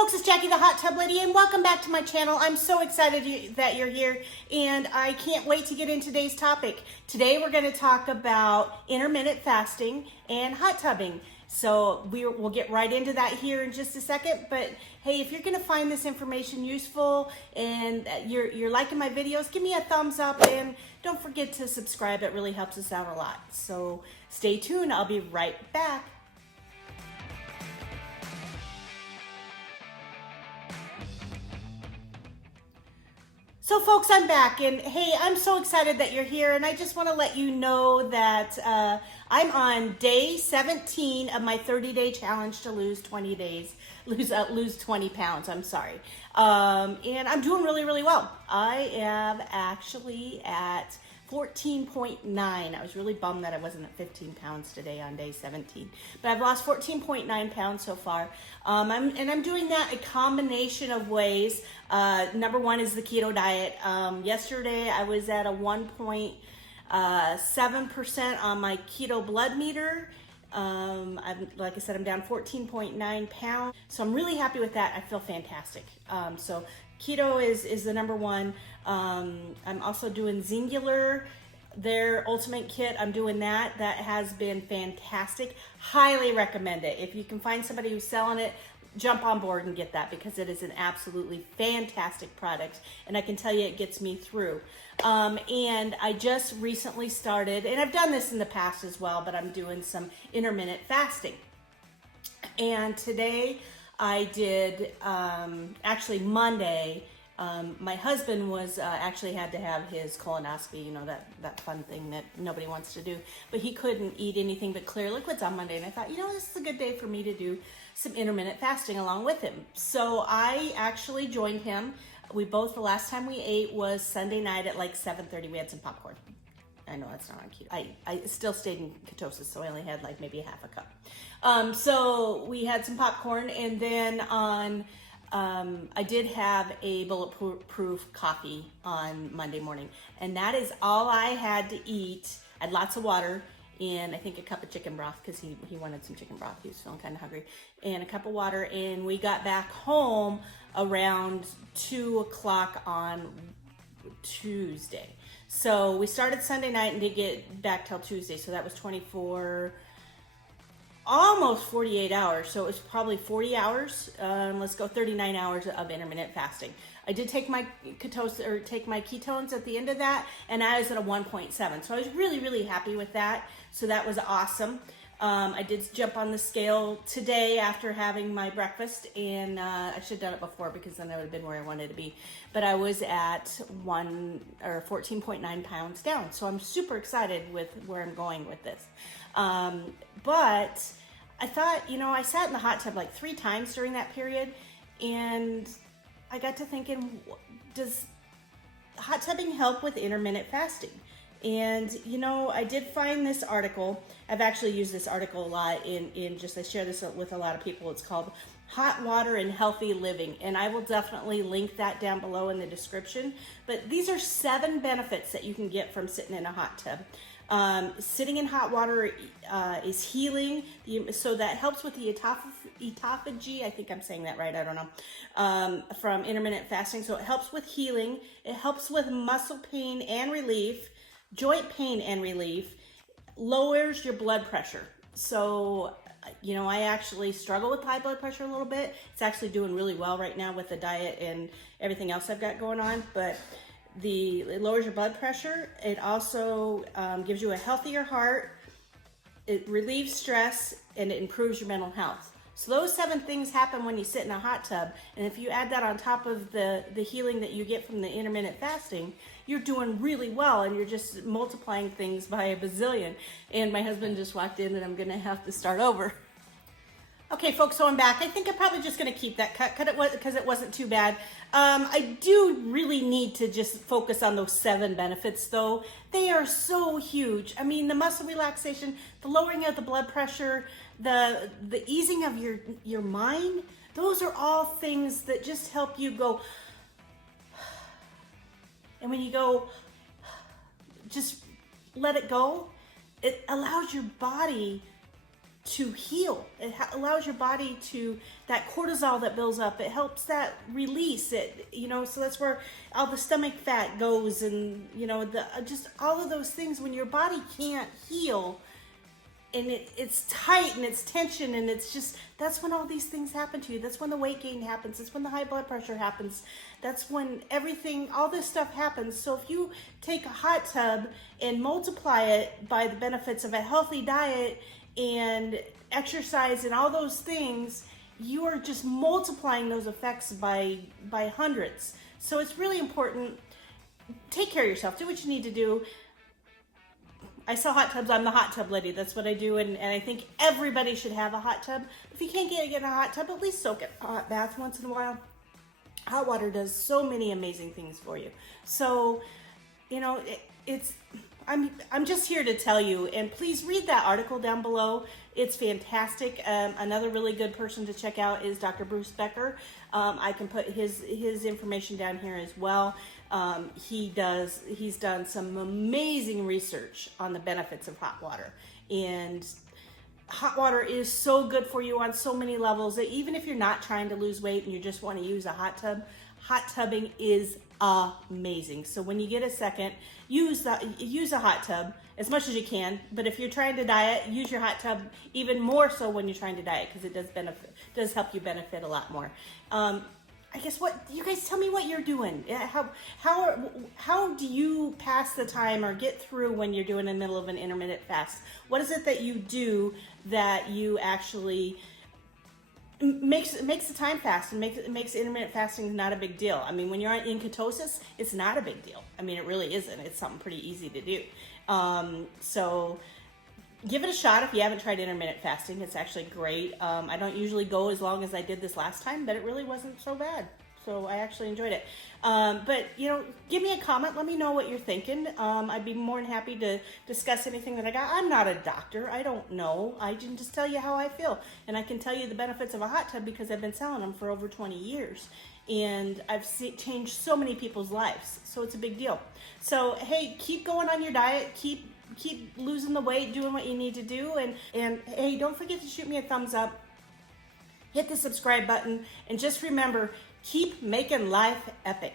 folks, it's Jackie the Hot Tub Lady, and welcome back to my channel. I'm so excited that you're here, and I can't wait to get into today's topic. Today we're going to talk about intermittent fasting and hot tubbing. So we'll get right into that here in just a second, but hey, if you're going to find this information useful and you're liking my videos, give me a thumbs up and don't forget to subscribe. It really helps us out a lot. So stay tuned. I'll be right back. So folks, I'm back, and hey, I'm so excited that you're here, and I just want to let you know that I'm on day 17 of my 30-day challenge to lose 20 pounds, I'm sorry. And I'm doing really, really well. I am actually at 14.9. I was really bummed that I wasn't at 15 pounds today on day 17, but I've lost 14.9 pounds so far. I'm doing that a combination of ways. Number one is the Keto Diet. Yesterday I was at a 1.7% on my keto blood meter. Like I said, I'm down 14.9 pounds. So I'm really happy with that. I feel fantastic. So keto is the number one. I'm also doing Xyngular, their ultimate kit. I'm doing that. That has been fantastic. Highly recommend it. If you can find somebody who's selling it, jump on board and get that, because it is an absolutely fantastic product, and I can tell you it gets me through. And I just recently started, and I've done this in the past as well, but I'm doing some intermittent fasting. And today I did, actually Monday, my husband was actually had to have his colonoscopy, you know, that fun thing that nobody wants to do, but he couldn't eat anything but clear liquids on Monday, and I thought, you know, this is a good day for me to do some intermittent fasting along with him. So I actually joined him. The last time we ate was Sunday night at like 7:30. We had some popcorn. I know that's not on keto. I still stayed in ketosis, so I only had like maybe half a cup. So we had some popcorn, and then I did have a bulletproof coffee on Monday morning, and that is all I had to eat. I had lots of water and I think a cup of chicken broth, because he wanted some chicken broth. He was feeling kind of hungry, and a cup of water. And we got back home around 2 o'clock on Tuesday. So we started Sunday night and didn't get back till Tuesday. So that was 24, almost 48 hours. So it was probably 40 hours. Let's go 39 hours of intermittent fasting. I did take my ketones at the end of that, and I was at a 1.7. So I was really, really happy with that. So that was awesome. I did jump on the scale today after having my breakfast, and I should have done it before, because then I would have been where I wanted to be. But I was at 14.9 pounds down. So I'm super excited with where I'm going with this. But I thought, you know, I sat in the hot tub like 3 times during that period, and I got to thinking, does hot tubbing help with intermittent fasting? And, you know, I did find this article. I've actually used this article a lot I share this with a lot of people. It's called Hot Water and Healthy Living. And I will definitely link that down below in the description. But these are 7 benefits that you can get from sitting in a hot tub. Sitting in hot water is healing, so that helps with the autophagy. I think I'm saying that right, I don't know, from intermittent fasting. So it helps with healing, it helps with muscle pain and relief, joint pain and relief, lowers your blood pressure. So, you know, I actually struggle with high blood pressure a little bit. It's actually doing really well right now with the diet and everything else I've got going on, but it lowers your blood pressure. It also gives you a healthier heart. It relieves stress, and it improves your mental health. So those 7 things happen when you sit in a hot tub. And if you add that on top of the healing that you get from the intermittent fasting, you're doing really well, and you're just multiplying things by a bazillion. And my husband just walked in, and I'm gonna have to start over. Okay, folks, so I'm back. I think I'm probably just going to keep that cut because it wasn't too bad. I do really need to just focus on those 7 benefits, though. They are so huge. I mean, the muscle relaxation, the lowering of the blood pressure, the easing of your mind, those are all things that just help you go. And when you go, just let it go, it allows your body to heal. It allows your body to, that cortisol that builds up, it helps that release it, so that's where all the stomach fat goes, and just all of those things. When your body can't heal and it's tight and it's tension and it's just, that's when all these things happen to you. That's when the weight gain happens. That's when the high blood pressure happens. That's when everything, all this stuff happens. So if you take a hot tub and multiply it by the benefits of a healthy diet and exercise and all those things, you are just multiplying those effects by hundreds. So it's really important. Take care of yourself. Do what you need to do. I sell hot tubs. I'm the hot tub lady. That's what I do. And I think everybody should have a hot tub. If you can't get in a hot tub, at least soak it in a hot bath once in a while. Hot water does so many amazing things for you. So, I'm just here to tell you, and please read that article down below. It's fantastic. Another really good person to check out is Dr. Bruce Becker. I can put his information down here as well. He's done some amazing research on the benefits of hot water, and hot water is so good for you on so many levels that even if you're not trying to lose weight and you just want to use a hot tub, hot tubbing is amazing. So when you get a second, use a hot tub as much as you can. But if you're trying to diet, use your hot tub even more so when you're trying to diet, because it does help you benefit a lot more. I guess what you guys tell me what you're doing. How do you pass the time or get through when you're doing in the middle of an intermittent fast? What is it that you do that you actually makes the time fast and makes intermittent fasting not a big deal? I mean, when you're in ketosis, it's not a big deal. I mean, it really isn't. It's something pretty easy to do. So give it a shot if you haven't tried intermittent fasting. It's actually great. I don't usually go as long as I did this last time, but it really wasn't so bad. So I actually enjoyed it. But, give me a comment. Let me know what you're thinking. I'd be more than happy to discuss anything that I got. I'm not a doctor. I don't know. I can just tell you how I feel. And I can tell you the benefits of a hot tub because I've been selling them for over 20 years. And I've changed so many people's lives. So it's a big deal. So, hey, keep going on your diet. Keep losing the weight, doing what you need to do. And hey, don't forget to shoot me a thumbs up. Hit the subscribe button. And just remember, keep making life epic.